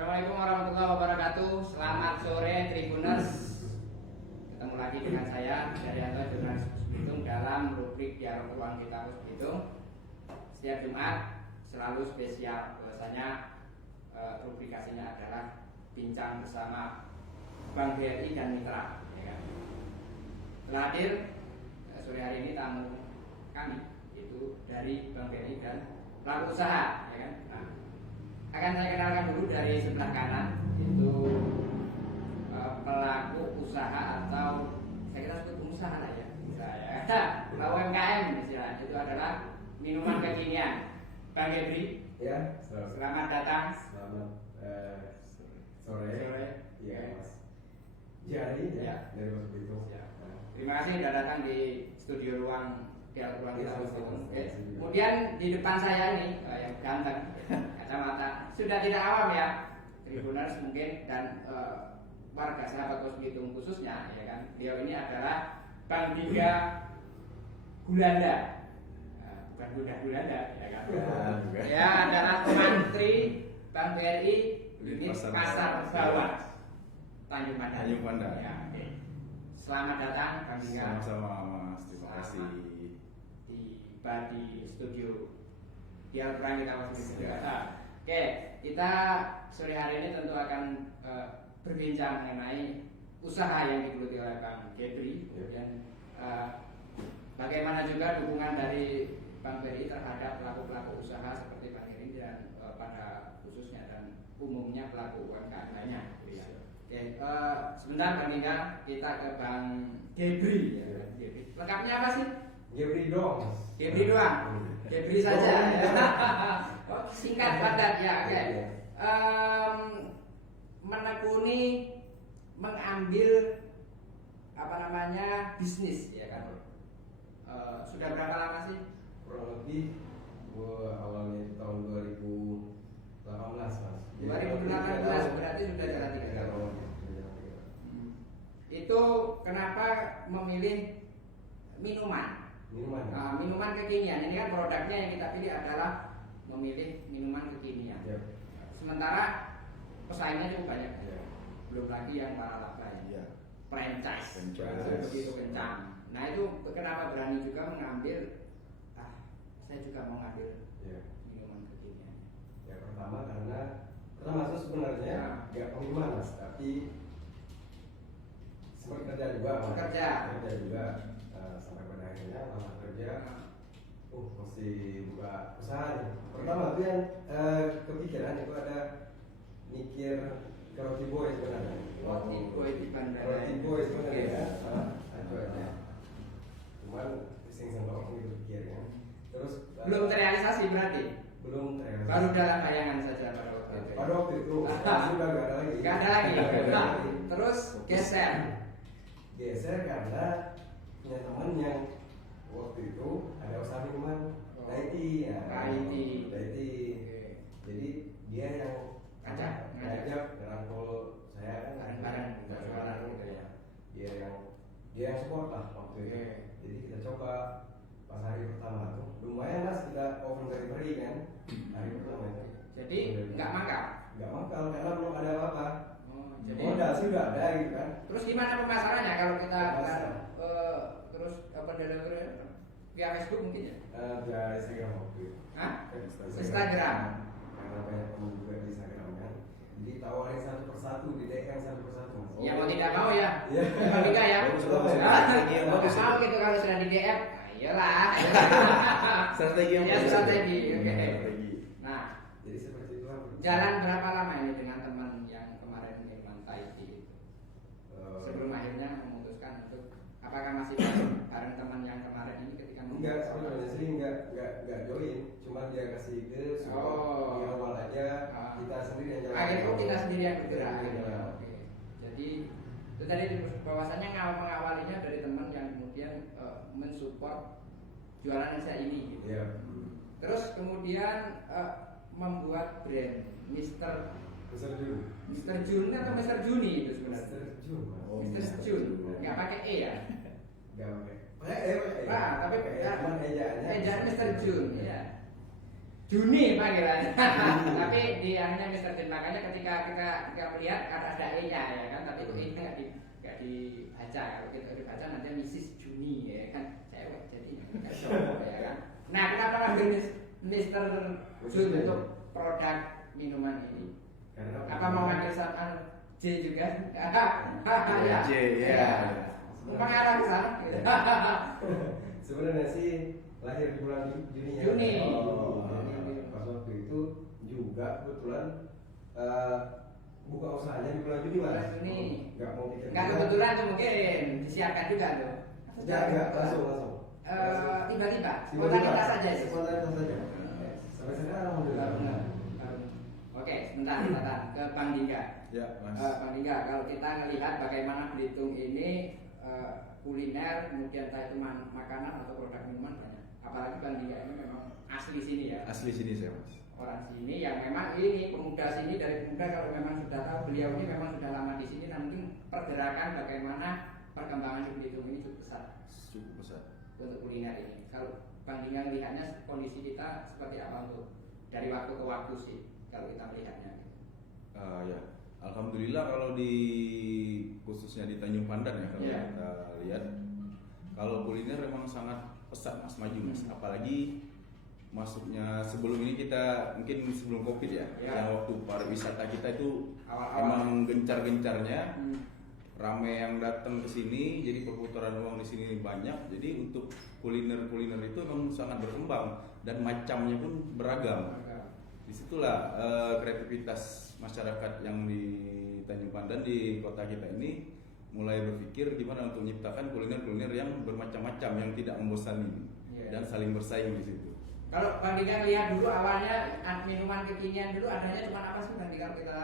Assalamualaikum warahmatullahi wabarakatuh. Selamat sore Tribuners. Ketemu lagi dengan saya Daryanto Jurnalis Bitung dalam rubrik Dialog Ruang Kita Bitung. Setiap Jumat selalu spesial. Biasanya rubrikasinya adalah bincang bersama Bank BRI dan Mitra. Ya kan? Telah hadir sore hari ini tamu kami itu dari Bank BRI dan pelaku usaha. Ya kan? Nah, akan saya kenalkan dulu dari sebelah kanan itu pelaku usaha atau saya kira sebut pengusaha lah ya, UMKM istilahnya itu adalah minuman kekinian. Bang Gebri, ya, selamat datang. Selamat sore. Ya, Mas Jari ya. Dari Mas Bitung. Ya. Terima kasih sudah datang di studio ruang Dialog Ruang Kita Bitung. Kemudian di depan saya ini yang ganteng, kacamata, sudah tidak awam ya, Tribuners mungkin dan warga sahabat Kos Bitung khususnya, ya kan. Beliau ini adalah Bang Diga Gulanda. Bukan Gulanda, ya kan. Ya, adalah Menteri Bank BRI unit Pasar Bawah Tanjung Pandan. Ya, oke. Selamat datang Bang Diga. Sama-sama Mas, terima kasih. Tiba di studio Dialog Ruang Kita Bitung. Oke, kita sore hari ini tentu akan berbincang mengenai usaha yang digeluti oleh Bang Gebri, kemudian bagaimana juga dukungan dari Bank BRI terhadap pelaku-pelaku usaha seperti Bang Gebri dan pada khususnya dan umumnya pelaku UMKM lainnya. Ya. Oke, sebentar Bang Diga, kita ke Bang Gebri. Ya. Gebri. Lengkapnya apa sih? Gebri doang. Gebri doang. Gebri saja. Oh, singkat padat ya. Oke. Menekuni mengambil bisnis ya kan. Sudah berapa lama sih? Kurang lebih awalnya itu tahun 2018 Mas. 2018 berarti sudah jalan 3 tahun. Itu kenapa memilih minuman? Minuman kekinian. Ini kan produknya yang kita pilih adalah memilih minuman kekinian. Sementara pesaingnya cukup banyak. Belum lagi yang para lain. Franchise. Begitu kencang. Nah itu kenapa berani juga mengambil? Saya juga mau ngambil minuman kekinian. Ya pertama karena kita masuk sebenarnya nggak pengumuman Mas, tapi sempat kerja juga. Kerja juga sampai pada akhirnya lama kerja. Mesti buka usaha nih. Pertama tuh yang kepikiran itu ada mikir ke Roti Boy sebenarnya. Roti Boy di Bandara. Roti Boy sebenarnya. Itu aja. Cuman iseng-iseng doang gitu pikirnya. Terus belum terrealisasi berarti? Belum terrealisasi. Baru dalam bayangan saja pada waktu itu. Pada waktu itu sudah nggak ada lagi. Nggak ada lagi. Terus geser. Geser karena punya teman yang waktu itu ada usaha minuman Daiti ya. Daiti. Jadi dia yang ngajak ngerangkul saya kan bareng gitu ya. Dia yang support lah waktu itu. Jadi kita coba pas hari pertama tuh lumayan Mas, kita open delivery kan hari pertama itu. Jadi nggak makal karena belum ada apa-apa. Jadi modal sih udah ada gitu kan. Terus gimana pemasarannya kalau kita terus open delivery via Facebook mungkin ya? Via Instagram waktu itu. Instagram. Karena banyak teman juga di Instagram kan. Jadi tawarin satu persatu, di DM satu persatu. Ya mau tidak mau ya. Iya. Kalau tidak ya. Mau gitu kalau sudah di DM. Iyalah. Strategi Oke. Nah, jadi seperti itu. Jalan berapa lama ini dengan teman yang kemarin minuman Taiti? Sebelum akhirnya memutuskan untuk apakah masih bareng teman yang kemarin ini ketika enggak, sebenarnya sih enggak join, cuma dia kasih ide di awal aja kita sendiri yang jalan. Akhirnya kita sendiri yang bergerak. Oke. Jadi itu tadi bahwasannya mengawalinya dari teman yang kemudian mensupport jualan saya ini gitu. Terus kemudian membuat brand Mr. Jun atau Mr. Juni itu sebenarnya. Mr. Jun. Nggak pakai E ya? Nggak pakai. Pakai. Tapi ejaannya Mr. Jun ya. Juni panggilannya. Tapi di akhirnya Mr. Jun, makanya ketika kita melihat ada E-nya ya kan, tapi itu E-nya nggak dibaca. Kalau kita dibaca nanti Mrs. Juni ya kan, cewek jadi nggak cowok ya kan. Nah, kenapa ngambil Mr. Jun untuk produk minuman ini? Apa mau ngambil soal J juga? Ya, J ya. Mengarah ke sana. Sebenarnya sih lahir di bulan Juni ya. Juni. Pas waktu itu juga kebetulan buka usahanya di bulan Juni mas. Bulan Juni. Nggak mau pikir. Nggak kebetulan tuh mungkin disiapkan juga tuh. Nggak langsung. Tiba-tiba. Spontanitas saja sih. Spontanitas saja. Sampai sekarang alhamdulillah. Oke, sebentar ke Bang Dingga. Ya, Mas. Bang Dingga, kalau kita melihat bagaimana Belitung ini kuliner, kemudian entah itu makanan atau produk minuman banyak. Apalagi Bang Dingga ini memang asli sini ya. Asli sini saya, Mas. Orang sini yang memang ini pemuda sini, dari pemuda kalau memang sudah tahu beliau ini memang sudah lama di sini, nanti pergerakan bagaimana perkembangan di Belitung ini cukup besar. Cukup besar. Untuk kuliner ini. Kalau Bang Dingga melihatnya kondisi kita seperti apa untuk dari waktu ke waktu sih kalau kita melihatnya. Ya, alhamdulillah kalau di khususnya di Tanjung Pandan ya kalau kita lihat, kalau kuliner memang sangat pesat mas, maju mas. Apalagi masuknya sebelum ini kita mungkin sebelum COVID ya, yang waktu pariwisata kita itu emang gencar-gencarnya. Rame yang datang ke sini, jadi perputaran uang di sini banyak. Jadi untuk kuliner itu memang sangat berkembang dan macamnya pun beragam. Disitulah kreativitas masyarakat yang di Tanjung Pandan di kota kita ini mulai berpikir gimana untuk menciptakan kuliner yang bermacam-macam yang tidak membosankan dan saling bersaing di situ. Kalau Bang Dika lihat dulu awalnya minuman kekinian dulu adanya cuma apa sih Bang Dika? Kita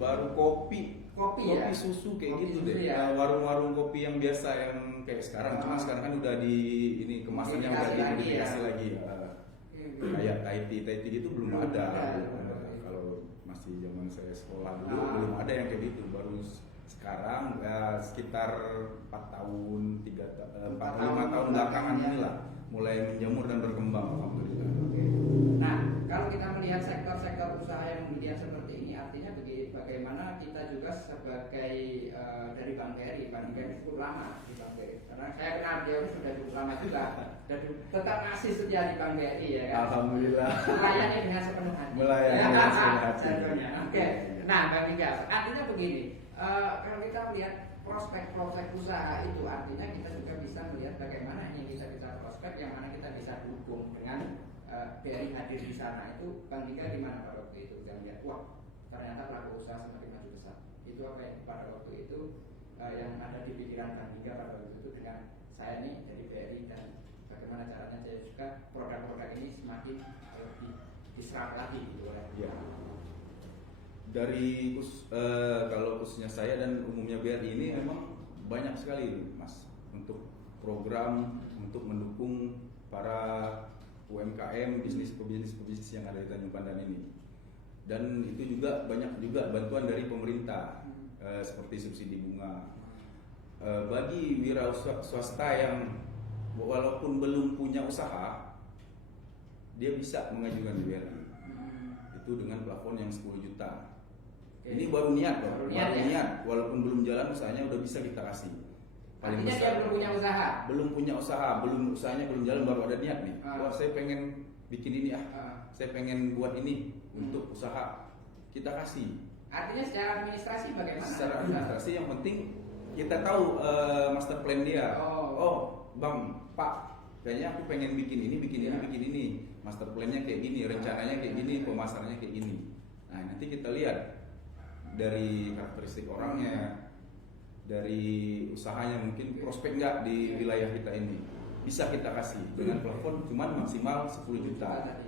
baru kopi ya? susu kayak kopi gitu susu deh. Ya? Warung-warung kopi yang biasa yang kayak sekarang, cuma sekarang kan udah di ini kemasannya udah dimodifikasi lagi. Kayak Thai tea itu belum ada. Kalau masih zaman saya sekolah dulu belum ada yang kayak gitu. Baru sekarang sekitar 4 tahun, 5 tahun belakangan inilah mulai menjamur dan berkembang alhamdulillah. Nah, kalau kita melihat sektor-sektor usaha yang kemudian seperti ini, artinya bagaimana kita juga sebagai dari Bang Ferry cukup lama di Bang Ferry. Karena saya kenal dia sudah cukup lama juga dan tetap masih setia di Bang Ferry ya kan. Alhamdulillah. Melayani dengan sepenuh hati. Dengan sepenuh hati. Oke. Nah, Bang Dika, artinya begini. Kalau kita melihat prospek usaha itu, artinya kita juga bisa melihat bagaimana yang kita bisa prospek, yang mana kita bisa dukung dengan BRI hadir di sana. Itu Bang Dika di mana pada waktu itu? Yang lihat, wah ternyata pelaku usaha semakin maju besar. Itu apa yang pada waktu itu yang ada di pikiran Bang Dika pada waktu itu dengan saya nih dari BRI, dan bagaimana caranya saya juga produk-produk ini semakin lebih diserap lagi gitu oleh dari kalau khususnya saya dan umumnya BRI ini memang banyak sekali mas untuk program untuk mendukung para UMKM, pebisnis yang ada di Tanjung Pandan ini. Dan itu juga banyak juga bantuan dari pemerintah seperti subsidi bunga bagi wira swasta yang walaupun belum punya usaha, dia bisa mengajukan di BRI itu dengan plafon yang 10 juta. Ini baru niat, walaupun belum jalan usahanya udah bisa kita kasih. Paling artinya besar, dia belum punya usaha, usahanya belum jalan, baru ada niat nih. Wah saya pengen bikin ini saya pengen buat ini untuk usaha, kita kasih. Artinya secara administrasi bagaimana? Secara administrasi yang penting kita tahu master plan dia. Oh bang, pak, kayaknya aku pengen bikin ini, bikin ini. Master plannya kayak gini, rencananya kayak gini, pemasarannya kayak gini. Nah nanti kita lihat dari karakteristik orangnya, dari usahanya, mungkin prospek nggak di wilayah kita ini, bisa kita kasih dengan plafon cuman maksimal 10 juta.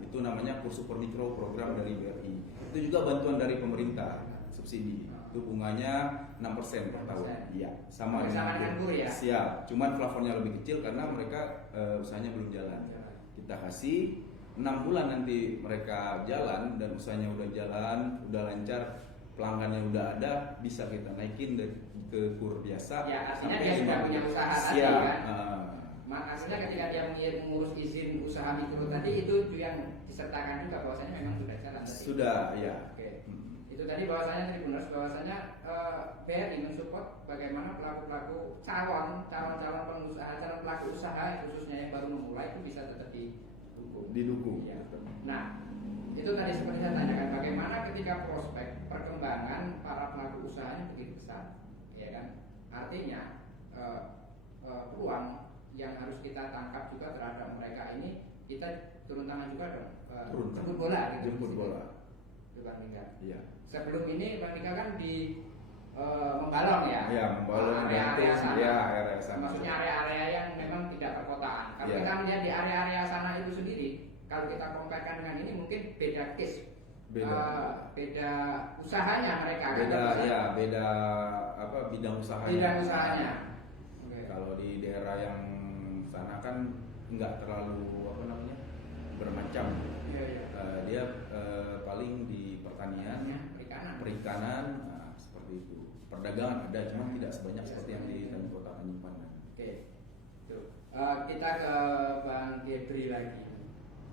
Itu namanya super mikro program dari BRI. Itu juga bantuan dari pemerintah, subsidi. Itu bunganya 6% per tahun. Iya, sama dengan guru ya. Siap. Cuman plafonnya lebih kecil karena mereka usahanya belum jalan. Kita kasih 6 bulan nanti mereka jalan dan usahanya udah jalan, udah lancar, pelanggannya udah ada, bisa kita naikin ke kur biasa. Ya, artinya dia sudah punya usaha tadi siap. kan. Maksudnya ketika dia mengurus izin usaha mikro tadi itu yang disertakan juga bahwasanya memang sudah jalan tadi. Sudah, ya. Oke. Itu tadi bahwasanya Tribuners bahwasanya BRI mensupport bagaimana pelaku-pelaku calon pengusaha, calon pelaku usaha khususnya yang baru memulai itu bisa tetap didukung. Ya. Nah, itu tadi seperti saya tanyakan bagaimana ketika prospek perkembangan para pelaku usahanya begitu besar, ya kan? Artinya peluang yang harus kita tangkap juga terhadap mereka ini kita turun tangan juga dong. Jemput bola gitu. Jemput bola. Itu Bang Nika. Iya. Sebelum ini Bang Nika kan di membalong ya. Iya, membalong area-area sana. Ya, area sana. Maksudnya area-area yang memang tidak perkotaan. Kalau Ya. kita melihat di area-area sana itu sendiri, kalau kita compare dengan ini mungkin beda case. Beda usahanya mereka beda apa bidang usahanya. Bidang usahanya. Kalau di daerah yang sana kan nggak terlalu apa namanya bermacam. Dia paling di pertanian, perikanan, nah, seperti itu. Perdagangan ada, cuma tidak sebanyak seperti yang di Tanjung Kota Tanjung Pandan. Oke, kita ke Bang Gebri lagi.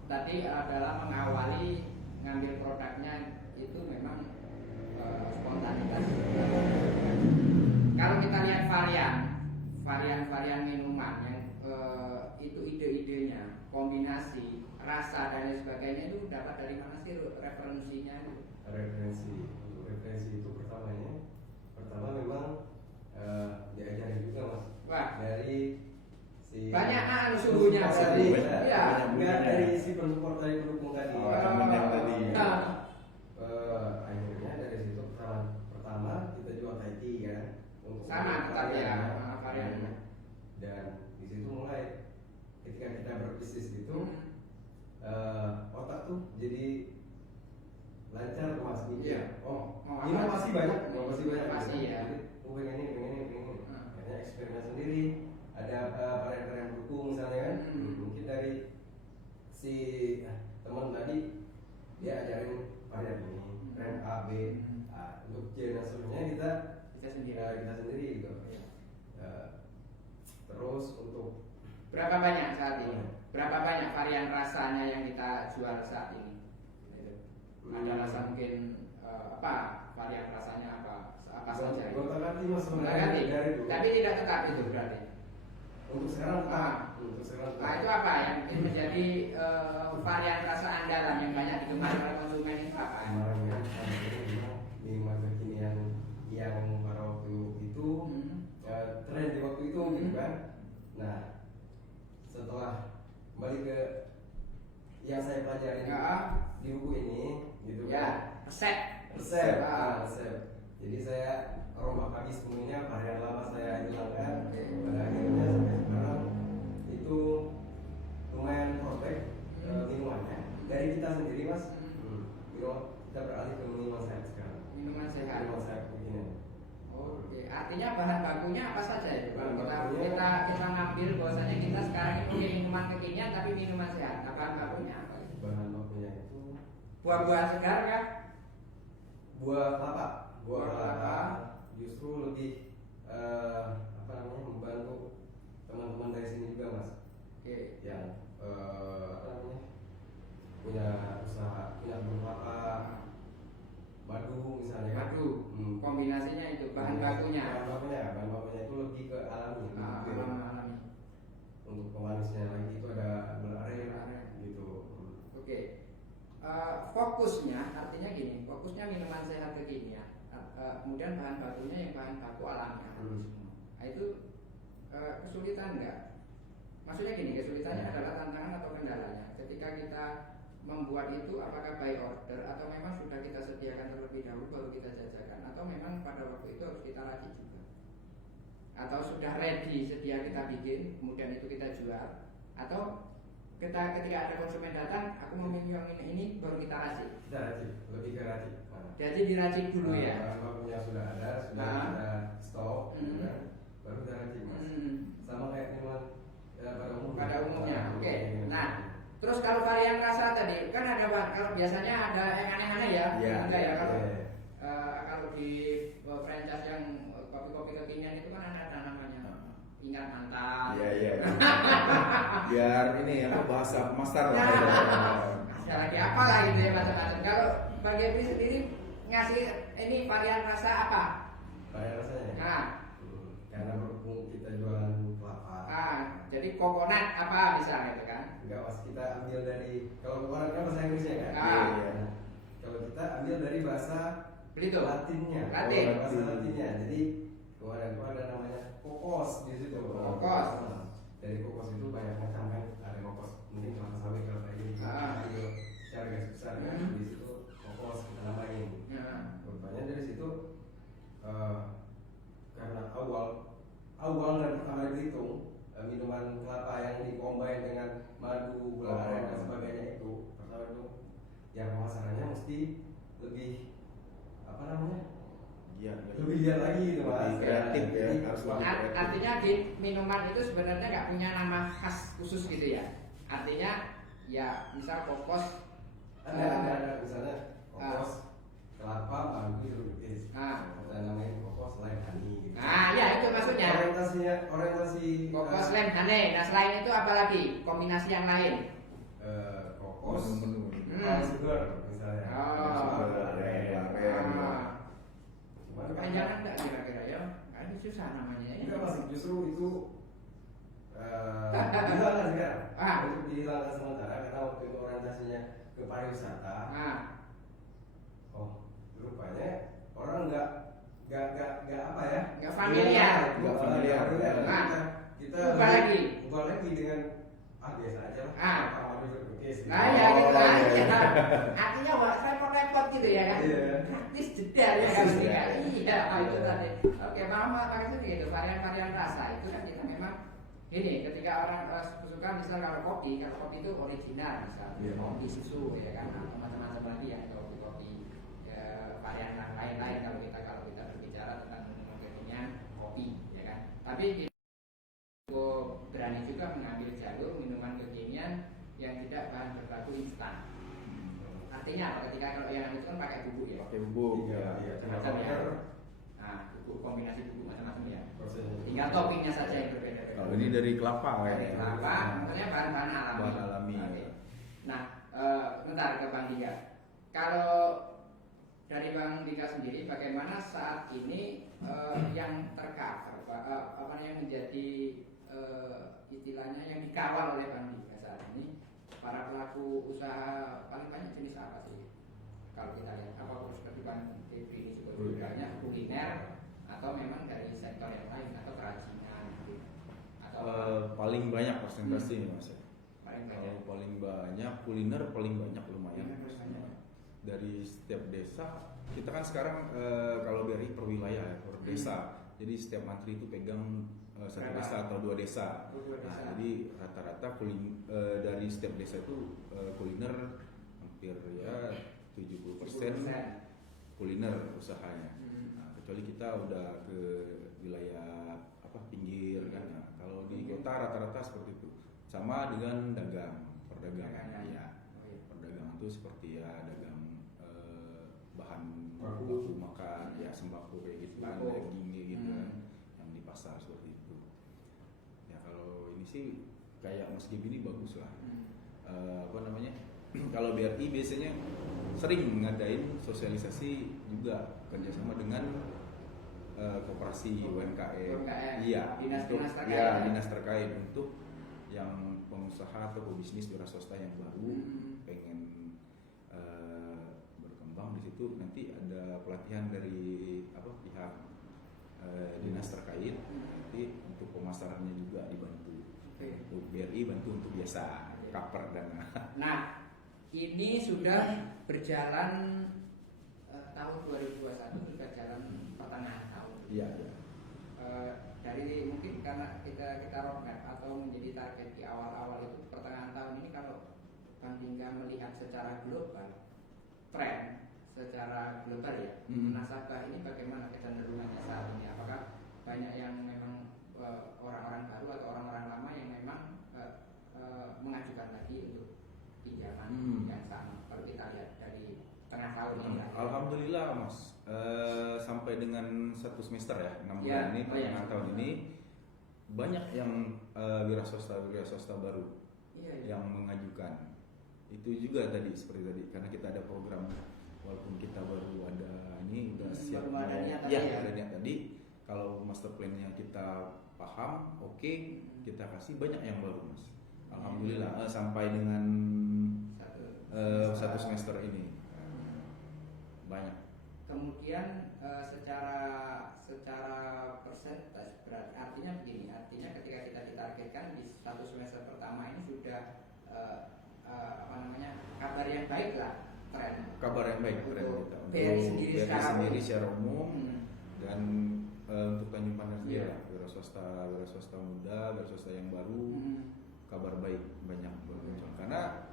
Tadi adalah mengawali ngambil produknya itu memang spontanitas. Kalau kita lihat varian minuman yang itu ide-idenya, kombinasi, rasa dan lain sebagainya itu dapat dari mana sih referensinya itu? Referensi itu pertama memang diajarin juga Mas. Wah, dari si banyak suhunya tadi. Ya, enggak dari si pendukung tadi. Teman yang tadi. Akhirnya dari situ pertama kita jual Thai tea ya. Sama tetap ya variannya. Dan di situ mulai ketika kita berbisnis itu otak tuh jadi lancar Mas. Iya. Inovasi banyak. Inovasi ya. Pengen ini. Akhirnya eksperimen sendiri. Ada varian-varian dukung misalnya kan. Mungkin dari si teman tadi dia ajarin varian ini, varian A, B, untuk C dan seterusnya kita sendiri gitu. Terus untuk berapa banyak saat ini? Berapa banyak varian rasanya yang kita jual saat ini? Ada rasa mungkin varian rasanya apa saja? Gonta-ganti Mas Gonta-ganti. dari dulu. Tapi tidak tetap itu berarti. Untuk sekarang Nah itu apa yang mungkin menjadi varian rasa andalan yang banyak digemari oleh konsumen itu apa? Kemarin minuman kekinian yang pada waktu itu tren di waktu itu gitu kan. Nah setelah kembali ke yang saya pelajari di buku ini gitu ya, resep. Jadi saya rombak habis semuanya varian lama saya hilangkan. Pada akhirnya sampai sekarang itu lumayan prospek minumannya dari kita sendiri Mas. Kita beralih ke minuman sehat sekarang. Minuman sehat begini. Oke, artinya bahan bakunya apa saja itu? Bahan Kita bakunya- ngambil bahwasanya kita sekarang itu minuman kekinian tapi minuman sehat. Nah, bahan bakunya apa? Bahan bakunya itu Buah-buah segar kah? buah kelapa. Buah kelapa. Justru lebih membantu teman-teman dari sini juga Mas. Oke. Yang punya usaha, punya buah kelapa, madu misalnya kan. Kombinasinya itu bahan bakunya. Bahan bakunya itu lebih ke alami. Alami. Untuk pemanisnya lagi itu ada gula aren gitu. Oke. Fokusnya artinya gini, fokusnya minuman sehat kekinian. Kemudian bahan bakunya yang bahan baku alami. Nah, itu kesulitan enggak? Maksudnya gini, kesulitannya adalah tantangan atau kendalanya. Ketika kita membuat itu apakah by order atau memang sudah kita sediakan terlebih dahulu baru kita jajakan, atau memang pada waktu itu harus kita racik juga, atau sudah ready sedia kita bikin kemudian itu kita jual, atau ketika ada konsumen datang aku mau minum yang ini baru kita racik. Kita racik, lebih ke racik. Jadi diracik dulu ya. Bahan bakunya sudah ada, kita stok, baru kita racik Mas. Sama kayak minuman pada umumnya. Oke. Nah, terus kalau varian rasa tadi kan ada kalau biasanya ada yang aneh-aneh ya. Enggak ya kalau kalau di franchise yang kopi-kopi kekinian itu kan ada namanya ingat mantan. Iya. Biar ini apa bahasa master lah. Ada lagi apa lah gitu ya macam-macam. Kalau Bang Gebri sendiri ngasih ini varian rasa apa? Varian rasanya. Nah, Karena berhubung kita jualan kelapa. jadi kokonat apa misalnya itu kan? Enggak, pas kita ambil dari, kalau kokonat kan bahasa Inggrisnya kan. Iya. Kalau kita ambil dari bahasa Belitung. Latinnya. Latin. Bahasa Latinnya. Jadi kemarin itu ada namanya kokos di situ. Kokos. Dari kokos itu banyak macam kan. Ada kokos mungkin kelapa sawit, kelapa ini. Secara garis besar kan. Di situ kokos kita namain. Rupanya dari situ karena awal dan pertama dihitung minuman kelapa yang dikombin dengan madu, gula aren dan sebagainya itu pertama itu yang pemasarannya mesti lebih apa namanya? Iya. Lebih lihat lagi gitu mas. Lebih kreatif ya. Jadi, Harus lebih kreatif. Artinya di minuman itu sebenarnya nggak punya nama khas khusus gitu ya. Artinya ya misal kokos ada misalnya kokos kelapa madu itu kita namain kokos lime honey gitu. Ya itu maksudnya. Orientasi Kokos lem honey. Nah selain itu apa lagi kombinasi yang lain? kokos Menu. sugar misalnya. Cuman Panjangan nggak kira-kira ya? Ini susah namanya ya. enggak mas, justru itu dihilangkan sekarang. Untuk dihilangkan sementara karena waktu itu orientasinya ke pariwisata. Oh, rupanya orang nggak apa ya? Nggak familiar. Nggak familiar. Kita ubah lagi dengan biasa aja lah. Kamar itu berkes. Ya gitu aja. Artinya repot-repot gitu ya kan? Praktis jeda ya kan? Iya, itu tadi. Oke, makanya gitu varian-varian rasa itu kan kita memang ini ketika orang suka misal kalau kopi itu original misal kopi susu ya kan atau macam-macam lagi ya kopi varian yang lain-lain kalau kita berbicara tentang minuman kopi ya kan. Tapi berani juga mengambil jalur minuman kekinian yang tidak bahan berbaku instan. Artinya apa? Ketika kalau yang itu kan pakai bubuk ya. Pakai bubuk. Iya. Macam ya. Bubuk kombinasi bubuk macam-macam ya. Tinggal toppingnya saja yang berbeda. Kalau ini dari kelapa ya. Dari kelapa, maksudnya bahan-bahan alami. Bahan alami. Nah, bentar ke Bang Dika. Kalau dari Bang Dika sendiri, bagaimana saat ini yang tercover, apa yang menjadi istilahnya yang dikawal oleh Bang Dika saat ini, para pelaku usaha paling banyak jenis apa sih? Kalau kita lihat, apa seperti Bang Gebri ini juga banyak kuliner atau memang dari sektor yang lain atau kerajinan gitu? Atau paling banyak persentase ini mas ya. Paling banyak. Paling banyak kuliner paling banyak lumayan. Banyak. Dari setiap desa kita kan sekarang kalau BRI per wilayah ya, per desa. Jadi setiap mantri itu pegang satu desa atau dua desa. Nah, jadi rata-rata dari setiap desa itu kuliner hampir ya 70% kuliner usahanya. Nah, kecuali kita udah ke wilayah pinggir kan. Nah, kalau di kota rata-rata seperti itu. Sama dengan perdagangan ya. Perdagangan itu seperti ya dagang bahan baku makan ya, sembako kayak gitu kan, daging kayak gitu kan, yang di pasar seperti itu. Ya kalau ini sih kayak Mas Gibi ini bagus lah. Kalau BRI biasanya sering ngadain sosialisasi juga kerjasama dengan koperasi UMKM. Iya, dinas terkait untuk yang pengusaha atau pebisnis wira swasta yang baru pengen berkembang di situ, nanti ada pelatihan dari pihak dinas terkait, nanti untuk pemasarannya juga dibantu. Untuk BRI bantu untuk biasa cover dana. Nah, ini sudah berjalan tahun 2021 sudah jalan pertengahan tahun. Iya. Dari mungkin karena kita roadmap atau menjadi target di awal-awal itu pertengahan tahun ini, kalau Bang Dika melihat secara global tren secara global ya, nasabah ini bagaimana kecenderungannya saat ini? Apakah banyak yang memang orang-orang baru atau orang-orang lama yang memang mengajukan lagi untuk pinjaman yang sama? Kalau kita lihat dari tengah tahun ini. Alhamdulillah mas, sampai dengan 1 semester ya, 6 bulan ini, pertengahan tahun ini banyak yang wira swasta baru yang mengajukan. Itu juga tadi seperti tadi karena kita ada program, walaupun kita baru ada ini udah siap baru ada niat tadi ya, ya. ada niat tadi. Kalau master plan-nya kita paham, oke, kita kasih banyak yang baru mas. Alhamdulillah sampai dengan satu semester ini banyak. Kemudian secara persentase berarti artinya begini, artinya ketika kita ditargetkan di satu semester pertama ini sudah kabar yang baik lah, tren. Kabar yang baik tren kita untuk BRI sendiri secara umum dan untuk Tanjung Pandan sendiri lah, wira swasta muda, wira swasta yang baru, kabar baik banyak bermuncul karena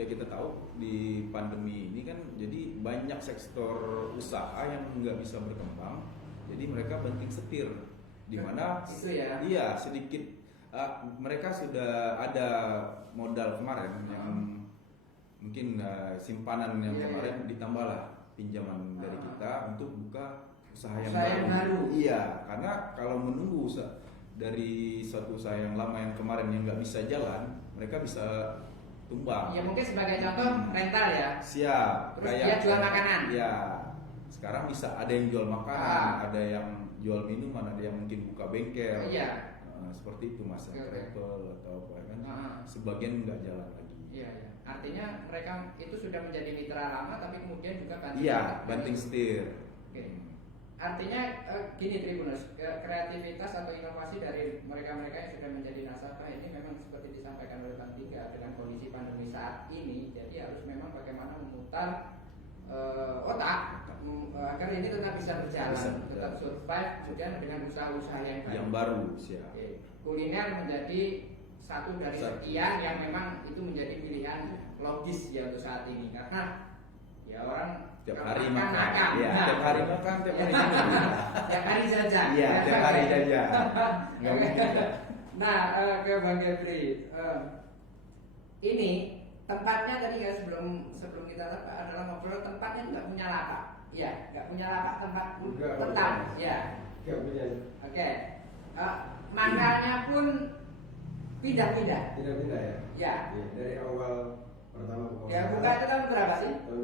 kita tahu di pandemi ini kan jadi banyak sektor usaha yang nggak bisa berkembang, jadi mereka banting setir di mana iya sedikit mereka sudah ada modal kemarin yang mungkin simpanan yang kemarin ditambahlah pinjaman dari kita untuk buka usaha yang baru. Iya, karena kalau menunggu dari suatu usaha yang lama yang kemarin yang nggak bisa jalan, mereka bisa tumbang. Ya mungkin sebagai contoh rental ya. Siap. Terus dia jual makanan. Iya. Sekarang bisa ada yang jual makanan, ada yang jual minuman, ada yang mungkin buka bengkel. Iya. Seperti itu mas, travel atau apa kan? Sebagian nggak jalan lagi. Iya. Artinya mereka itu sudah menjadi mitra lama, tapi kemudian juga banting. Iya, banting setir. Oke. Artinya gini Tribuners, kreativitas atau inovasi dari mereka-mereka yang sudah menjadi nasabah ini memang seperti disampaikan oleh Bang Tiga dengan kondisi pandemi saat ini, jadi harus memang bagaimana memutar otak agar ini tetap bisa berjalan, tetap survive, kemudian dengan usaha-usaha yang baru. Siap. Kuliner menjadi satu dari sekian yang memang itu menjadi pilihan logis ya untuk saat ini karena ya orang tiap hari makan. Iya, tiap hari makan, tiap hari minum. Tiap hari jajan. Iya, tiap hari jajan. Enggak mungkin. Nah, ke Bang Gebri. Ini tempatnya tadi ya sebelum kita adalah ngobrol tempatnya nggak punya lapak. Iya, nggak punya lapak tempat tetap. Iya. Nggak punya. Oke. Mangkalnya pun pindah-pindah. Pindah-pindah ya. Ya. Dari awal pertama ya buka itu tahun berapa sih? Tahun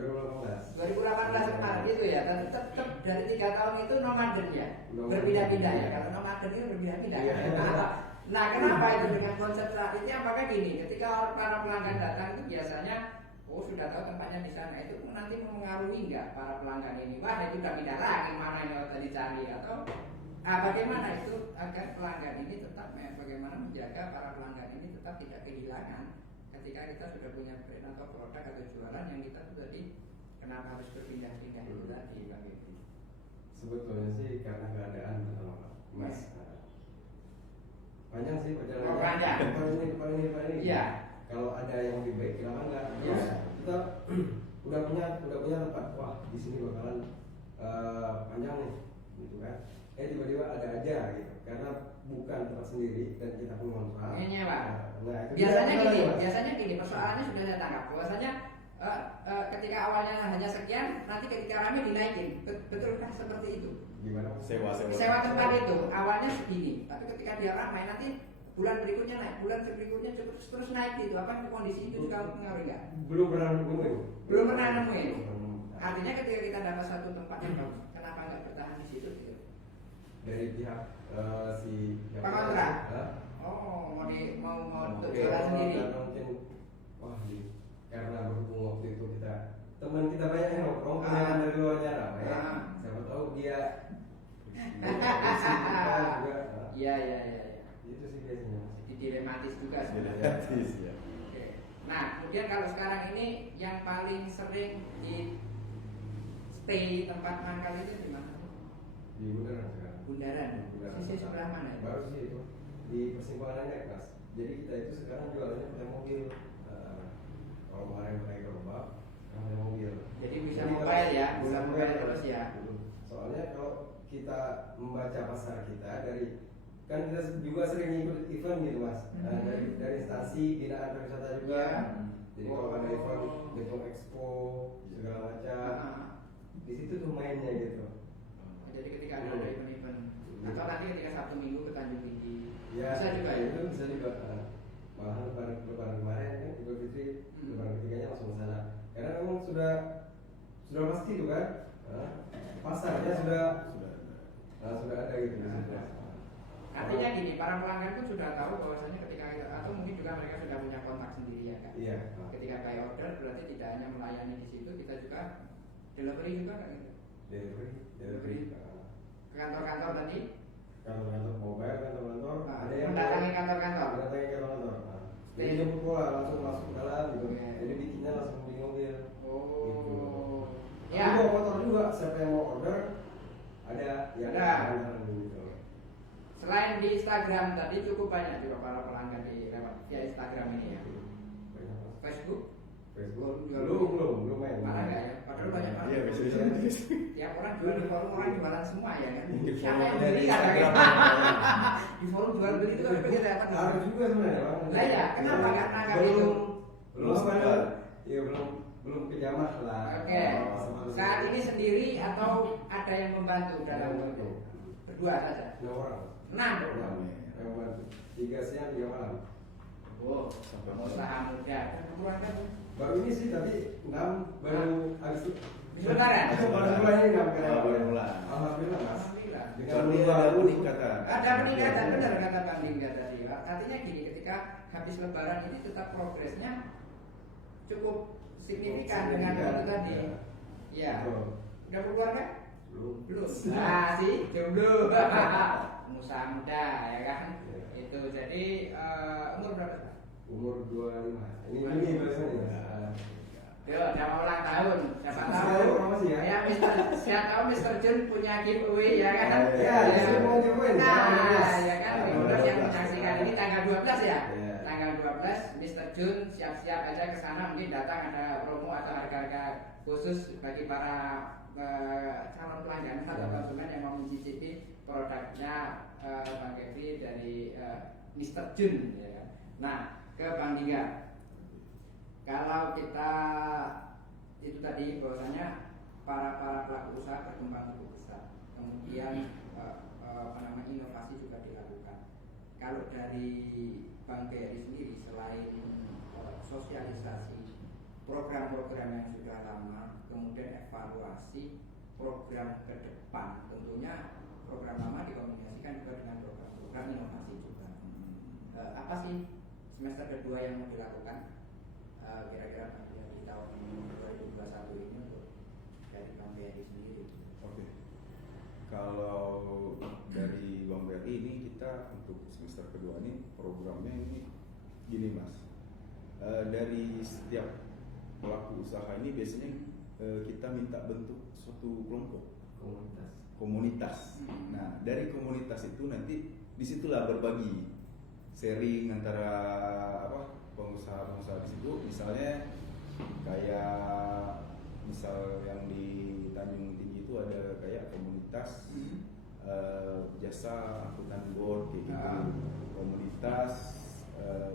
2018 kemarin gitu ya. Dan tetap dari 3 tahun itu nomaden ya. Berpindah-pindah ya. Kalau nomaden itu berpindah-pindah. Nah, kenapa itu dengan konsep saat ini? Apakah gini, ketika para pelanggan datang itu biasanya sudah tahu tempatnya di sana, itu nanti mempengaruhi nggak para pelanggan ini? Wah, itu udah pindah lagi, mana yang tadi cari atau bagaimana itu agar pelanggan ini tetap bagaimana menjaga para pelanggan ini tetap tidak kehilangan ketika kita sudah punya brand atau produk atau jualan yang kita tuh tadi kenapa harus berpindah-pindah itu tadi Bang Gebri? Sebetulnya sih karena keadaan Mas. Panjang sih perjalanan. Panjang. Depan ini. Iya. Kalau ada yang lebih baik kenapa enggak? Iya. Kita udah punya tempat. Wah, di sini bakalan panjang nih, gitu kan? Tiba-tiba ada aja gitu. Karena bukan tempat sendiri dan kita pun kontrak. Ini Pak. Nah, biasanya gini, persoalannya sudah saya tangkap. Bahwasanya ketika awalnya hanya sekian, nanti ketika rame dinaikin. Betulkah seperti itu? Gimana? Sewa tempat itu awalnya segini, tapi ketika dia ramai nanti bulan berikutnya naik, bulan berikutnya terus naik gitu. Apa kondisi itu juga mempengaruhi nggak? Belum pernah nemuin. Belum pernah nemuin. Artinya ketika kita dapat satu tempat yang bagus, kenapa nggak bertahan di situ? Gitu? Dari pihak si pengontrak. Oh, mau untuk jualan sendiri. Mungkin karena berhubung waktu itu teman kita banyak yang nongkrong dari luarnya ramai. Siapa tahu dia Iya. Itu sih biasanya. Dilematis juga sebenarnya. Oke. Nah, kemudian kalau sekarang ini yang paling sering di stay tempat mangkal itu di mana? Di Bundaran sekarang. Bundaran. Sisi sebelah mana? Baru sih itu di persimpangan naik Mas. Jadi kita itu sekarang jualannya pakai mobil. Kalau kemarin pakai gerobak, sekarang pakai mobil. Jadi bisa mobile ya, bisa mobile terus ya. Soalnya kalau kita membaca pasar kita dari kan kita juga sering ikut event gitu Mas. Dari instansi binaan pariwisata juga. Jadi kalau ada event Bentong Expo segala macam, di situ tuh mainnya gitu. Jadi ketika ada event-event atau nanti ketika Sabtu Minggu pasti itu kan. Pasarnya sudah ada gitu. Artinya gini, para pelanggan pun sudah tahu bahwasanya ketika atau mungkin juga mereka sudah punya kontak sendiri ya kan. Iya. Ketika buy order berarti tidak hanya melayani di situ, kita juga delivery juga kan gitu. Delivery. Ke kantor-kantor tadi. Kantor-kantor mobile, kantor-kantor. Ada yang mendatangi kantor-kantor. Jadi jemput bola langsung masuk ke dalam gitu. Jadi bikinnya langsung di mobil. Gitu. Ya. Bawa motor juga. Siapa yang mau order ada yang ada. Gitu. Selain di Instagram tadi cukup banyak juga para pelanggan di lewat via Instagram ini ya. Facebook? Belum main. Mana enggak ya? Padahal banyak banget. Iya, bisa. Tiap orang jual di forum, orang jualan semua ya kan. Mungkin Siapa yang dari beli Instagram. di forum jual beli itu kan berbeda apa? Harus juga sebenarnya, Bang. Lah ya, kenapa enggak nangkap itu? Belum kejamah lah. Oke. Saat ini sendiri atau ada yang membantu dalam berdua saja? 6 orang. 6. Yang membantu. 3 siang 3 malam. Oh, pengusaha muda. Keluarga tuh. Baru ini sih tapi 6 baru habis Lebaran. Baru mulai ini 6 kali. Baru mulai. Alhamdulillah Mas. Alhamdulillah. Dengan Jadi ada peningkatan. Ada peningkatan, benar kata Bang Dingga tadi. Artinya gini, ketika habis Lebaran ini tetap progresnya cukup signifikan dengan itu tadi. Ya. Udah berkeluarga? Belum. Nah, sih jomblo. Pengusaha muda ya kan. Itu jadi umur berapa? Umur 25. Ini biasanya. Yo, udah mau ulang tahun. Siapa tahu? Masih ya? Ya, siapa tahu Mr. Jun punya giveaway ya kan? Ya, saya mau giveaway. Nah, ya kan, Tribuners yang menyaksikan ini tanggal 12 ya? Iya. Tanggal 12, Mr. Jun siap-siap aja ke sana, mungkin datang ada promo atau harga-harga khusus bagi para calon pelanggan atau konsumen yang mau mencicipi produknya Bang Kevin dari Mr. Jun. Ya kan? Nah, ke Bang Dingga. Kalau kita itu tadi bahwasanya para pelaku usaha berkembang cukup besar, kemudian inovasi juga dilakukan. Kalau dari Bang Ferry sendiri selain sosialisasi program-program yang sudah lama, kemudian evaluasi program ke depan, tentunya program lama dikombinasikan juga dengan program inovasi juga. Apa sih semester kedua yang mau dilakukan? Kira-kira di tahun 2021 ini untuk dari Bang BRI sendiri. Oke. Kalau dari Bang BRI ini kita untuk semester kedua ini programnya ini gini Mas. Dari setiap pelaku usaha ini biasanya kita minta bentuk suatu kelompok komunitas. Nah, dari komunitas itu nanti disitulah berbagi sharing antara pengusaha-pengusaha di situ, misalnya kayak misal yang di Tanjung Tinggi itu ada kayak komunitas jasa angkutan bor kayak gitu, komunitas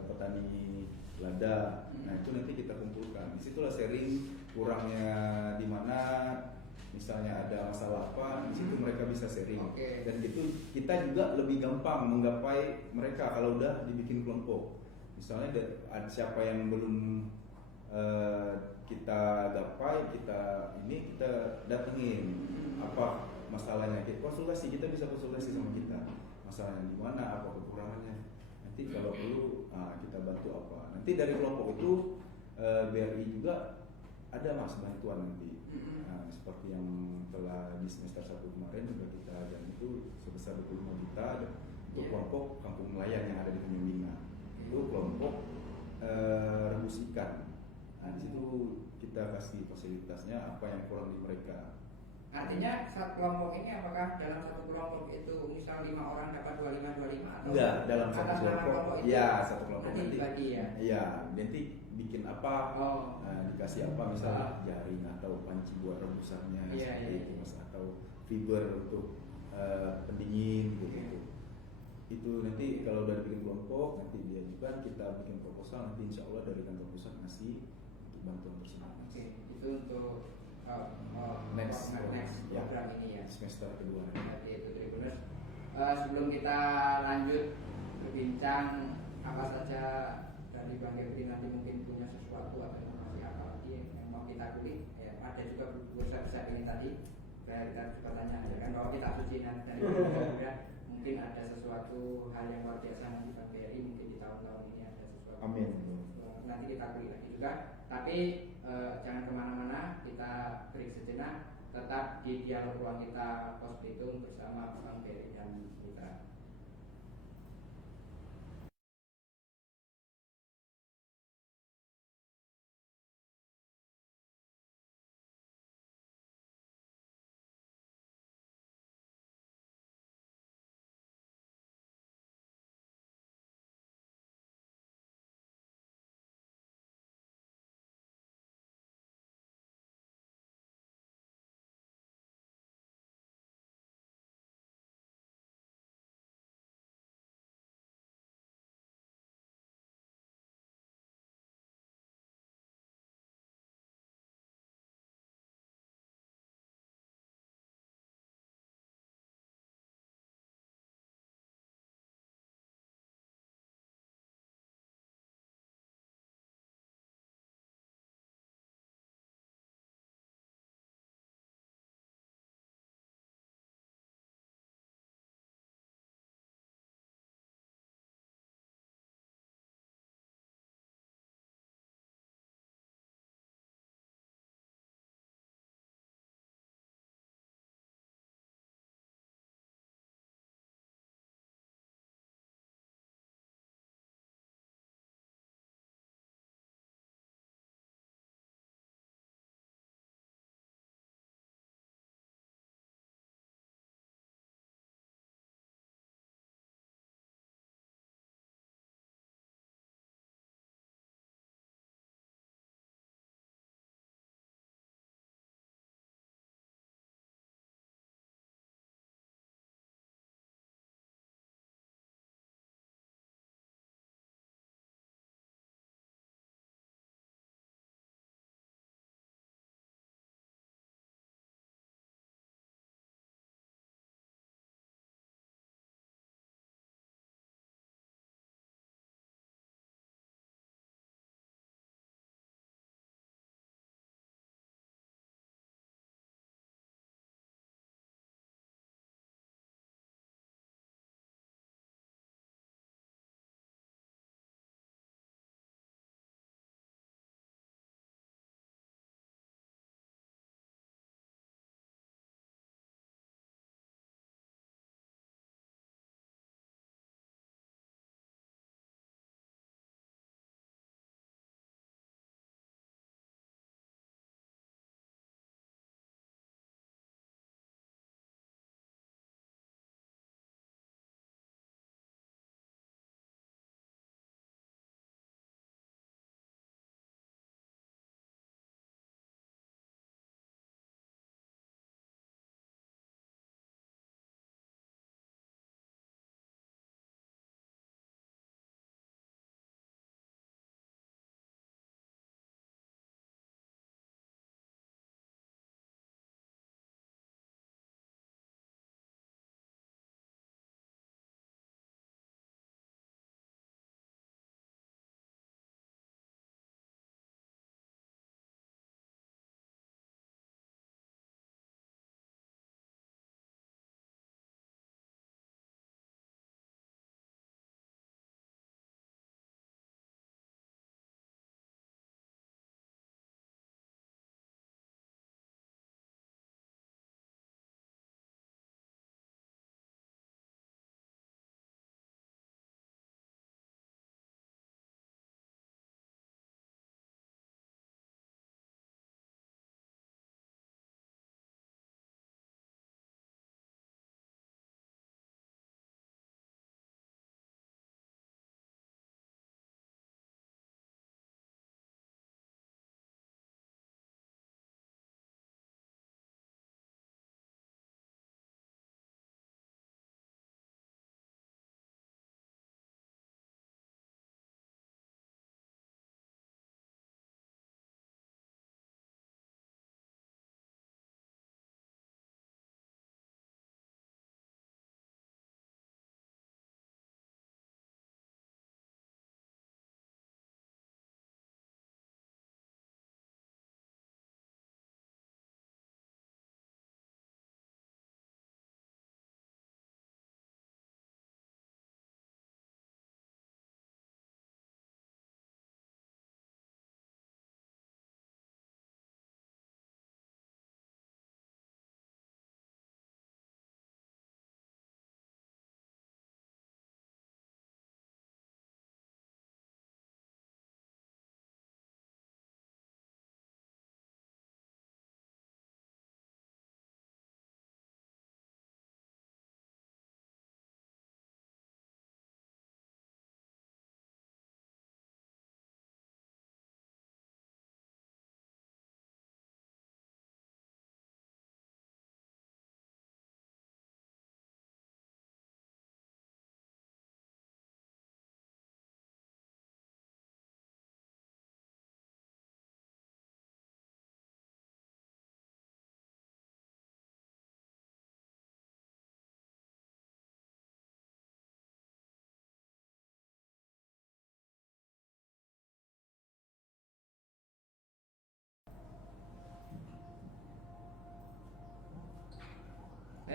petani lada. Nah itu nanti kita kumpulkan. Disitulah sharing kurangnya di mana, misalnya ada masalah apa, di situ mereka bisa sharing. Dan gitu kita juga lebih gampang menggapai mereka kalau udah dibikin kelompok. Misalnya siapa yang belum kita gapai, kita datengin apa masalahnya, kita konsultasi, kita bisa konsultasi sama kita, masalahnya di mana, apa kekurangannya, nanti kalau perlu kita bantu apa. Nanti dari kelompok itu BRI juga ada Mas bantuan nanti, seperti yang telah di semester 1 kemarin juga kita dan itu sebesar 25 juta untuk kelompok kampung nelayan yang ada di Tanjung Binga. Itu kelompok rebus ikan. Nah, di situ kita kasih fasilitasnya apa yang kurang di mereka. Artinya satu kelompok ini apakah dalam satu kelompok itu misal 5 orang dapat 25 atau enggak, dalam satu kelompok itu? Iya, satu kelompok nanti dibagi ya. Iya, nanti bikin apa? Dikasih apa misalnya jaring atau panci buat rebusannya seperti itu Mas, atau fiber untuk pendingin gitu. Itu nanti kalau udah bikin kelompok nanti diajukan, kita bikin proposal, nanti insya Allah dari kantor pusat ngasih untuk bantuan tersebut. Oke, itu untuk next program ini ya, semester kedua. Jadi itu Tribuners. Sebelum kita lanjut berbincang apa saja dari Bang Kevin, nanti mungkin punya sesuatu atau informasi apa lagi yang mau kita kulik. ada juga buku website ini tadi kita coba tanya ya kan bahwa kita suci dari juga mungkin ada sesuatu hal yang luar biasa nanti Bank BRI mungkin di tahun-tahun ini ada sesuatu. Amin. Nanti kita beri lagi juga. Tapi jangan kemana-mana, kita break sejenak. Tetap di dialog ruang kita Pos Belitung bersama Bank BRI dan Mitra.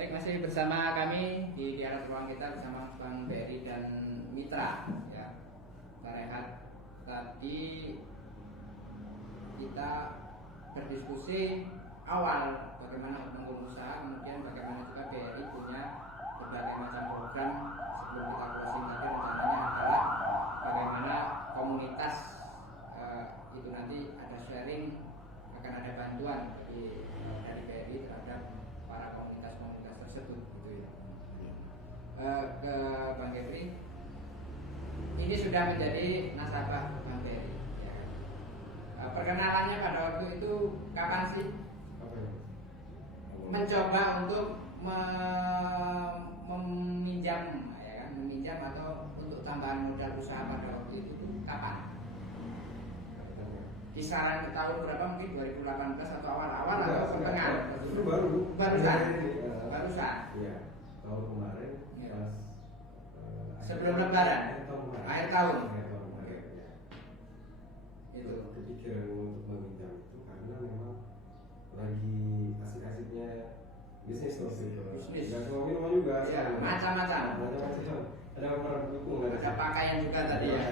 Baik, masih bersama kami di dialog ruang kita bersama Bang Berry dan Mitra ya. Pak Rehat, tadi kita berdiskusi awal bagaimana membangun usaha, kemudian bagaimana juga BRI punya berbagai macam program. Sebelum kita closing tadi rencananya adalah bagaimana komunitas itu nanti ada sharing, akan ada bantuan dari BRI terhadap para komunitas-komunitas tersebut gitu ya. Ke Bang Kevin, ini sudah menjadi nasabah Bang Berry ya. Perkenalannya pada waktu itu kapan sih? Mencoba untuk meminjam ya kan, meminjam atau untuk tambahan modal usaha pada waktu itu kapan? Kisaran tahun berapa, mungkin 2018 atau awal-awal atau setengah? Itu barusan. Iya, tahun kemarin Ya. pas Sebelum Lebaran? Akhir tahun. Ya. Itu kepikiran untuk meminjam itu karena memang lagi asik-asiknya bisnis waktu itu. Bisnis. Dan suami rumah juga. Ya, macam-macam. Ada orang dukung, Ada pakaian juga tadi ya.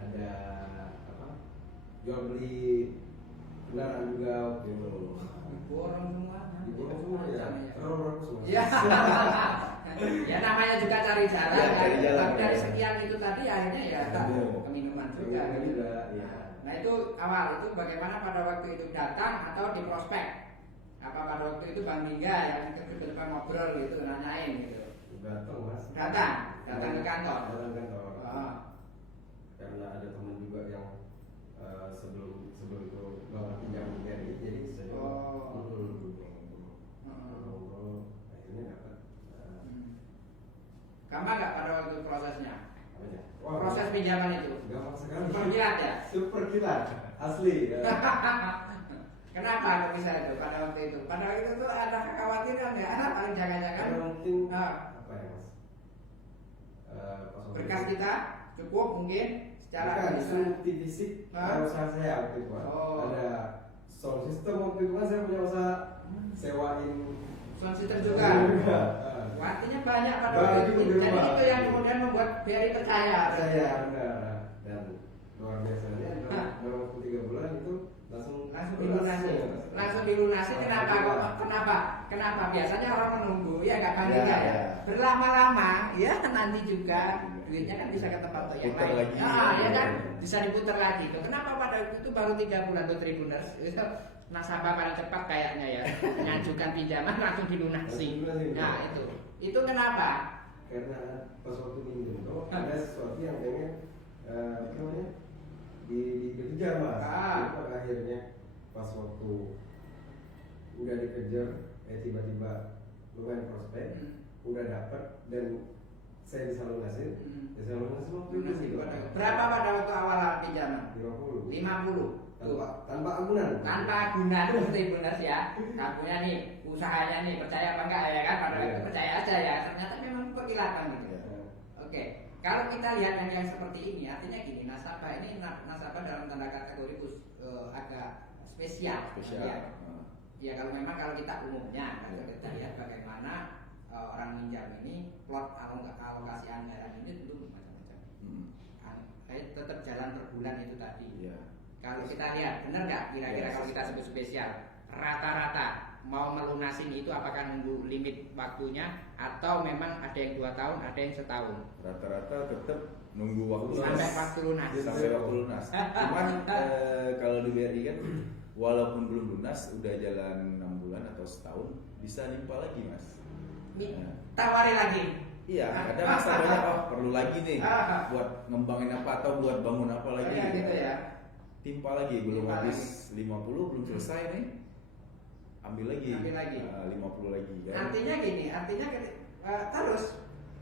Ada apa? Jual beli kendaraan juga waktu itu. Borong semua. Diborong semua ya. Terlalu semua. Ya. Ya namanya juga cari jalan. Ya, cari kan. jalan, Tapi dari ya. sekian itu tadi akhirnya ya keminuman juga. Keminuman juga, ya. Nah itu awal itu bagaimana pada waktu itu datang atau di prospek? Apa pada waktu itu Bang Dingga yang ke depan ngobrol gitu nanyain gitu? Datang mas. Datang ke kantor. Datang ke kantor. Oh. Karena ada teman juga yang sebelum itu bawa pinjam dari jadi saya ngobrol akhirnya dapat. Gampang nggak pada waktu prosesnya? Wah, Proses pinjaman itu? gampang sekali. Super kilat ya? Super kilat, asli. Kenapa kok bisa itu pada waktu itu? Pada waktu itu ada kekhawatiran ya? Paling jangan-jangan Karena mungkin Ah. apa ya mas? Pas waktu berkas itu- kita cukup mungkin secara Bukan, bisa. itu fisik Ah. usaha saya waktu itu Pak. Oh. Ada sound system waktu itu kan saya punya usaha sewain Sound system juga. Ah. Artinya banyak pada Banyak waktu itu. juga, Jadi Pak. itu yang kemudian membuat BRI percaya. Saya benar dan luar biasanya dalam waktu 3 bulan itu langsung dilunasi. Langsung dilunasi. Kenapa? Biasanya orang menunggu ya nggak Bang Dingga ya. Berlama-lama ya nanti juga duitnya kan bisa ke tempat yang Putar lain. lagi. Ya kan bisa diputar lagi. Kenapa pada waktu itu baru 3 bulan tuh Tribuners? Itu nasabah paling cepat kayaknya ya, mengajukan pinjaman langsung dilunasi. Nah itu kenapa? Karena pas waktu minjem tuh ada sesuatu yang pengen apa namanya dikejar mas. Ah. Itu akhirnya pas waktu udah dikejar tiba-tiba lumayan prospek udah dapat dan saya bisa lunasin. Saya lunasin waktu Lunasi itu berapa pada waktu awal pinjaman? 50 50. Tuh. tanpa agunan. Tanpa guna tuh Tribuners ya. Kamunya nih, usahanya nih, percaya apa enggak ya kan? Pada waktu itu percaya aja ya. Ternyata memang perkilatan gitu. Oke. Kalau kita lihat yang seperti ini, artinya gini, nasabah ini nasabah dalam tanda kategori agak spesial. Ya. Ya kalau memang kalau kita umumnya, kalau kita lihat bagaimana orang minjam ini plot alokasi anggaran ini tentu macam-macam. Tetap jalan per bulan itu tadi. Iya. Kalau kita lihat, benar nggak kira-kira kalau kita sebut spesial, rata-rata mau melunasin itu apakah nunggu limit waktunya atau memang ada yang 2 tahun, ada yang setahun? Rata-rata tetap nunggu waktu Sampai lunas. waktu lunas. Sampai waktu lunas. Cuman kalau di BRI kan walaupun belum lunas udah jalan 6 bulan atau setahun bisa limpah lagi mas. Tawari lagi. Iya, ada nasabahnya perlu lagi nih buat ngembangin apa atau buat bangun apa lagi. Ya, gitu ya. Timpa lagi belum Timpa habis 50 belum selesai nih. Ambil lagi. 50 lagi kan. Artinya gini, terus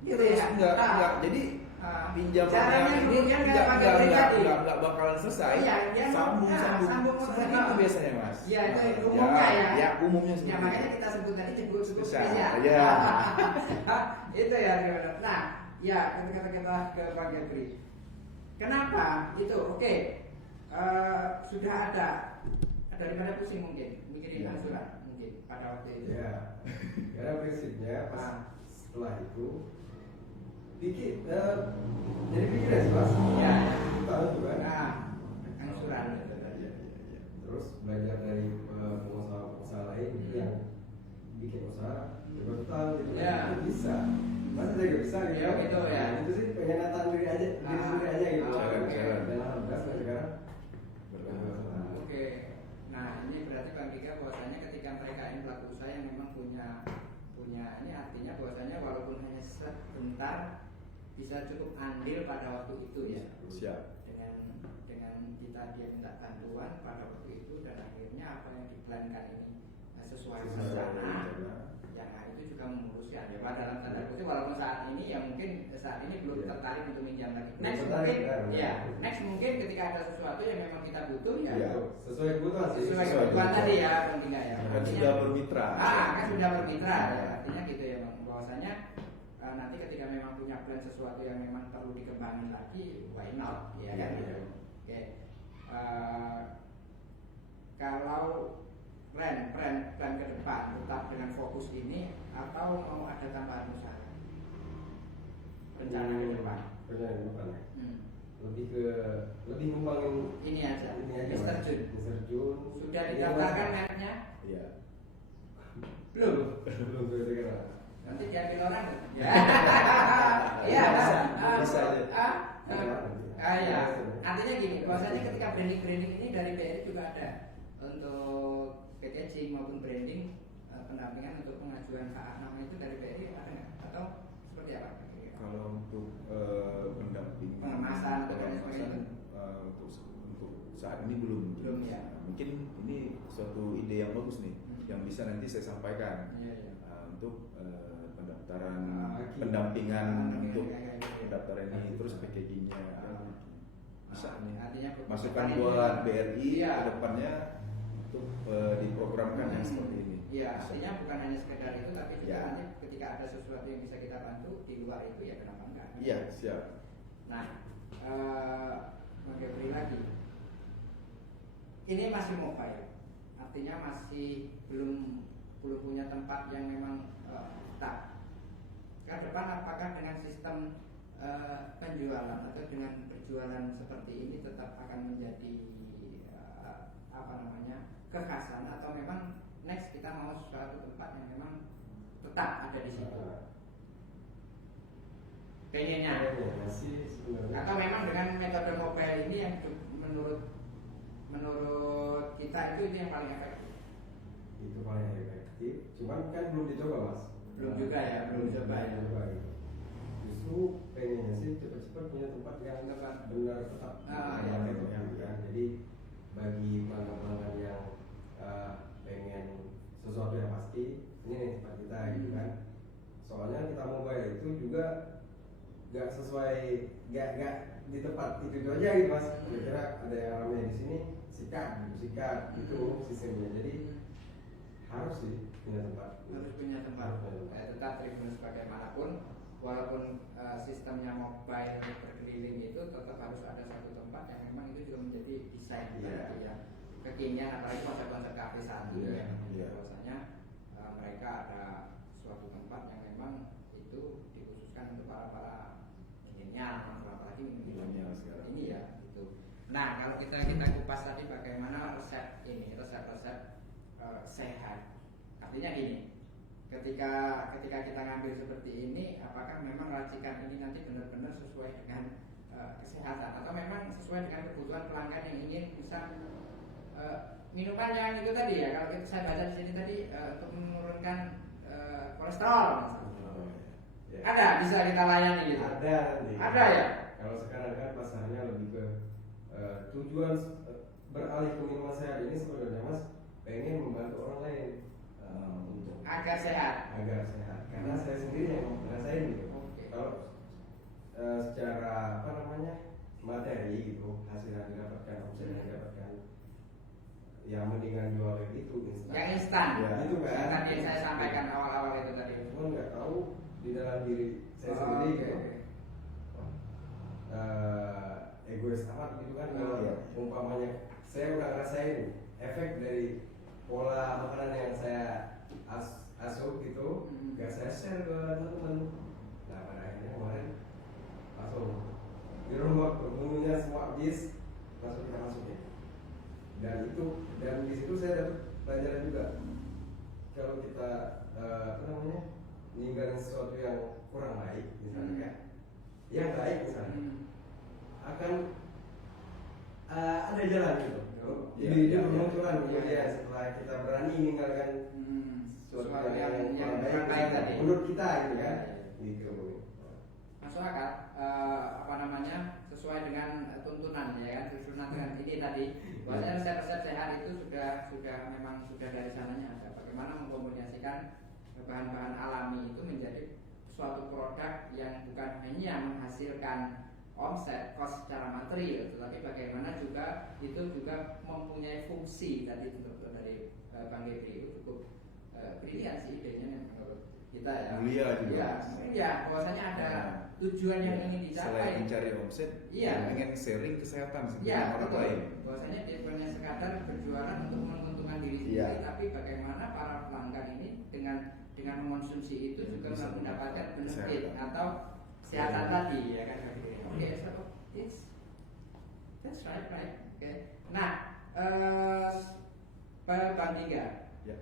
gitu Terus ya. enggak. Jadi pinjamannya ini enggak bakalan selesai. Iya, dia sambung. Seperti Itu biasanya mas. Iya, itu umumnya ya. Ya umumnya Ya seperti makanya itu. kita sebut tadi sebut Spesial. spesial. Ya. Itu ya. Nah, ya ketika kita ke Pak Gebri. Kenapa? Itu oke. Sudah ada daripada pusing mungkin mikirin angsuran. mungkin pada waktu itu. Ya, karena prinsipnya pas setelah itu bikin jadi bikin ya mas. Ya. Tahu juga. Angsuran. Terus belajar dari pengusaha lain yang bikin usaha berbetul gitu. Ya. Itu bisa. Masa saya nggak bisa gitu. Ya, gitu ya. Itu sih penyenatan diri aja, diri sendiri aja gitu. Cara. Dan alhamdulillah sekarang Oke. Nah, ini berarti Bang Dika bahwasanya ketika mereka ini pelaku usaha yang memang punya ini artinya bahwasanya walaupun hanya sebentar bisa cukup andil pada waktu itu ya. Siap. Dengan dia minta bantuan pada waktu itu dan akhirnya apa yang diplankan ini sesuai rencana. Yang itu juga memuluskan ya Pak dalam tanda kutip walaupun saat ini ya mungkin saat ini belum tertarik untuk minjam lagi. Next mungkin ketika ada sesuatu yang memang kita butuh ya. Sesuai kebutuhan tadi ya Bang Dika ya. Kan sudah bermitra. Kan sudah bermitra ya. Artinya gitu ya Bang. Bahwasanya nanti ketika memang punya plan sesuatu yang memang perlu dikembangin lagi, why not? Ya kan gitu. Oke. Kalau plan ke depan tetap dengan fokus ini atau mau ada tambahan usaha rencana ke depan? Rencana ke depan lebih ngembangin ini aja Mr. Jun sudah Ini didaftarkan mereknya? Iya. Belum kira-kira nanti diambil orang ya Iya, bisa ya artinya gini bahwasanya ketika branding ini dari BRI juga ada untuk packaging maupun branding pendampingan untuk pengajuan hak nama itu dari BRI ada nggak atau seperti apa? Kalau untuk pendampingan Pengemasan atau sebagainya. untuk saat ini belum ya. Mungkin ini suatu ide yang bagus nih yang bisa nanti saya sampaikan. Iya. Untuk pendaftaran pendampingan untuk pendaftaran ini terus packagingnya bisa nih artinya masukan buat BRI ke depannya untuk diprogramkan yang seperti ini. Iya, artinya bukan hanya sekedar itu tapi juga Ya. nanti ketika ada sesuatu yang bisa kita bantu di luar itu ya kenapa enggak? Iya, siap. Nah, beri lagi. Ini masih mobile, artinya masih belum punya tempat yang memang tetap. Ke depan apakah dengan sistem penjualan atau dengan berjualan seperti ini tetap akan menjadi kekhasan atau memang next kita mau suatu tempat yang memang tetap ada di situ? Pengennya atau memang dengan metode mobile ini yang menurut kita itu yang paling efektif? Itu paling efektif, cuman kan belum dicoba mas. Belum juga ya, belum dicoba ya. Justru pengennya sih cepat-cepat punya tempat yang benar tetap. Jadi bagi pelanggan-pelanggan yang pengen sesuatu yang pasti, ini nih tempat kita gitu kan. Soalnya kita mobile itu juga gak sesuai, gak di tempat itu aja gitu mas. Kira-kira ada yang ramai di sini, sikat gitu sistemnya. Jadi harus sih punya tempat. Tetap Tribuners bagaimanapun, walaupun sistemnya mobile berkeliling itu tetap harus ada satu tempat yang memang itu juga menjadi desain ya kekinian, apalagi konsep-konsep kafe saat ini bahwasanya mereka ada suatu tempat yang memang itu dikhususkan untuk para milenial, apalagi milenial ini ya gitu. Nah, kalau kita kupas tadi bagaimana resep sehat. Artinya gini, ketika kita ngambil seperti ini, apakah memang racikan ini nanti benar-benar sesuai dengan kesehatan atau memang sesuai dengan kebutuhan pelanggan yang ingin misal minuman yang itu tadi ya, kalau saya baca di sini tadi untuk menurunkan kolesterol ada bisa kita layani gitu? Ada ya? Kalau sekarang kan pasarnya lebih ke tujuan beralih ke minuman sehat ini sebenarnya mas pengen membantu orang lain untuk agar sehat. Karena saya sendiri yang ngerasain gitu. Kalau secara materi gitu hasil yang didapatkan, omset yang didapatkan, ya mendingan jual kayak gitu instan. Yang instan. Ya, itu kan. Yang tadi saya sampaikan awal-awal itu tadi. Cuman nggak tahu di dalam diri saya sendiri kayak egois amat gitu kan. Kalau umpamanya saya udah ngerasain efek dari pola makanan yang saya asup gitu gak saya share ke teman-teman. Nah pada akhirnya kemarin langsung di rumah menunya semua habis, langsung kita masukin. Dan di situ saya dapat pelajaran juga. Kalau kita ninggalin sesuatu yang kurang baik misalnya kan, yang baik misalnya akan ada jalan gitu. Jadi bermunculan kemudian setelah kita berani meninggalkan sesuatu yang kurang baik tadi menurut kita gitu kan. Gitu. Masuk akal, sesuai dengan tuntunan ya kan, tuntunan dengan ini tadi. Bahwasanya resep-resep sehat itu memang sudah dari sananya ada. Bagaimana mengkombinasikan bahan-bahan alami itu menjadi suatu produk yang bukan hanya menghasilkan omset, cost secara material, tetapi bagaimana juga itu juga mempunyai fungsi. Tadi dari Bang Gebri itu cukup brilian sih idenya menurut kita ya. Mulia juga. Iya, bahwasanya ada tujuan yang ingin dicapai. Selain mencari omset, ingin sharing kesehatan dengan orang lain. Bahwasanya dia bukannya sekadar berjualan untuk menguntungkan diri sendiri, tapi bagaimana para pelanggan ini dengan mengonsumsi itu juga mendapatkan benefit atau kesehatan tadi ya kan. Oke, so that's right. Oke. Nah, Bang Tiga. Ya.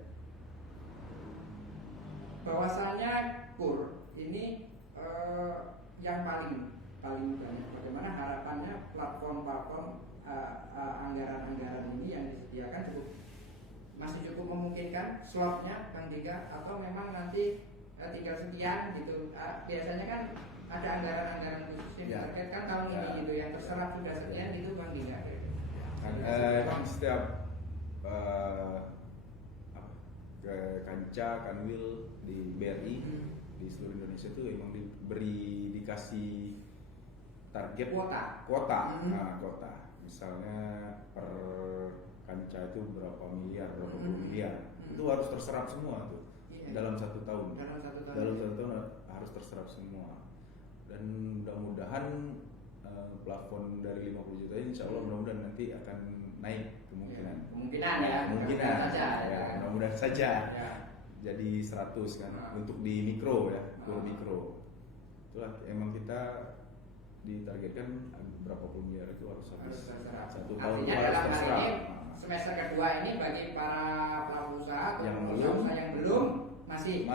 Bahwasanya KUR ini yang paling banyak. Bagaimana harapannya platform anggaran-anggaran ini yang disediakan masih cukup memungkinkan slotnya Bang Tiga, atau memang nanti tinggal sekian gitu. Biasanya kan ada anggaran-anggaran khusus yang terkait tahun ini gitu, yang terserap sudah sekian itu Bang Tiga. Emang setiap kanwil di BRI di seluruh Indonesia itu emang dikasih target kuota. Kuota. Misalnya per kanca itu berapa miliar, berapa puluh miliar. Itu harus terserap semua tuh. Dalam satu tahun. Dalam satu tahun harus terserap semua. Dan mudah-mudahan plafon dari 50 juta ini insya Allah mudah-mudahan nanti akan naik kemungkinan mudah-mudahan saja ya. Jadi 100 kan untuk di mikro ya, mikro itulah emang kita ditargetkan berapa puluh miliar itu harus habis satu tahun. Artinya dalam hal ini semester kedua ini bagi para pelaku usaha atau usaha yang belum masih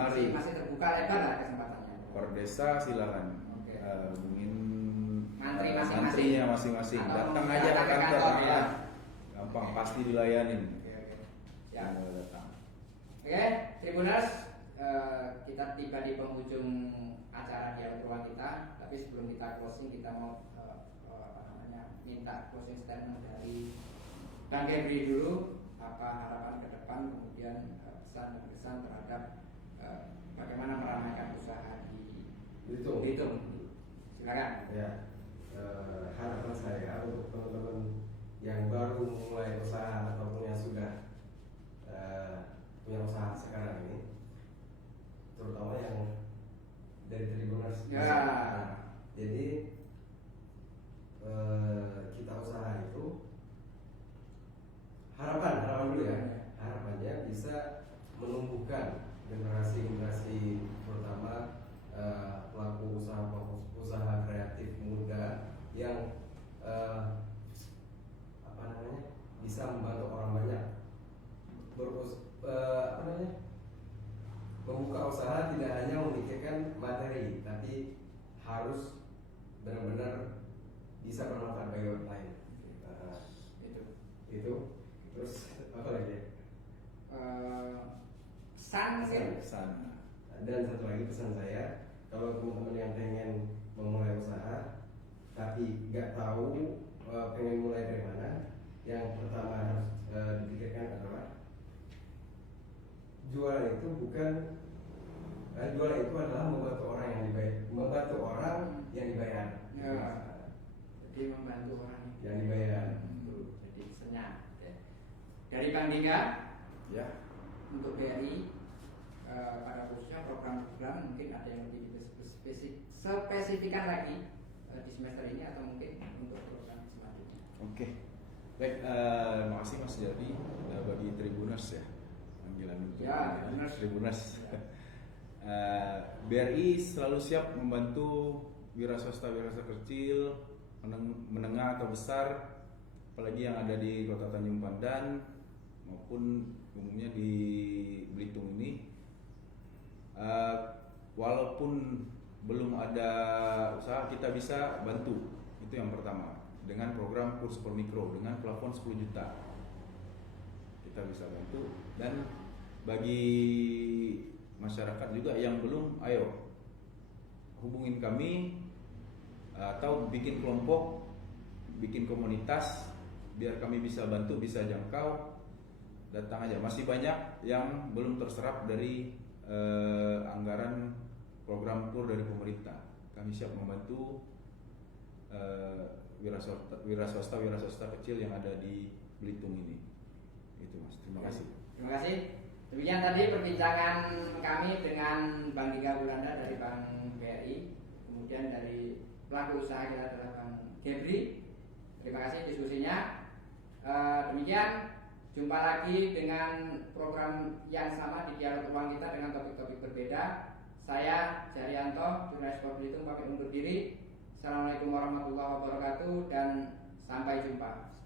terbuka lebar lah kesempatannya. Per desa silakan hubungin mantrinya masing-masing. Datang aja ke kantor ya. Gampang, pasti dilayanin. Ya. Oke, Tribuners, kita tiba di penghujung acara dialog ruang kita. Tapi sebelum kita closing, kita mau minta closing statement dari Bang Gebri dulu. Apa harapan ke depan, kemudian pesan dan kesan terhadap bagaimana meramaikan usaha di Bitung. Silakan. Ya, harapan saya untuk teman-teman yang baru mulai usaha ataupun yang sudah punya usaha sekarang ini, terutama yang dari Tribuners. Jadi kita usaha itu harapan dulu ya, harapannya bisa menumbuhkan generasi terutama pelaku usaha kreatif muda yang bisa membantu orang banyak membuka usaha, tidak hanya memikirkan materi tapi harus benar-benar bisa bermanfaat bagi orang lain. Itu terus apa lagi? Pesan. Dan satu lagi pesan saya, kalau teman-teman yang pengen memulai usaha tapi nggak tahu pengen mulai dari mana, yang pertama harus dipikirkan adalah jualan itu adalah membantu orang yang dibayar. Jadi membantu orang yang dibayar. Jadi senyap. Dari Bang Tiga, ya, untuk BRI pada khususnya program-program mungkin ada yang lebih spesifikan lagi di semester ini atau mungkin untuk program selanjutnya. Oke. Baik, terima kasih Mas Jadi bagi Tribuners ya. panggilan untuk Ya, Tribuners. Tribuners. BRI selalu siap membantu wira swasta kecil, menengah atau besar, apalagi yang ada di Kota Tanjung Pandan maupun umumnya di Belitung ini. Walaupun belum ada usaha, kita bisa bantu. Itu yang pertama, dengan program kurs super mikro dengan plafon 10 juta kita bisa bantu. Dan bagi masyarakat juga yang belum, ayo hubungin kami atau bikin kelompok, bikin komunitas biar kami bisa bantu, bisa jangkau. Datang aja, masih banyak yang belum terserap dari anggaran program kur dari pemerintah. Kami siap membantu wira swasta kecil yang ada di Belitung ini. Itu Mas, terima kasih. Terima kasih. Demikian tadi perbincangan kami dengan Bang Dika Bulanda dari Bank BRI, kemudian dari pelaku usaha kita adalah Bang Gebri. Terima kasih diskusinya. Demikian, jumpa lagi dengan program yang sama di Dialog Ruang kita dengan topik-topik berbeda. Saya Jarianto, Jurnalis Sport Belitung, pamit undur diri. Assalamualaikum warahmatullahi wabarakatuh dan sampai jumpa.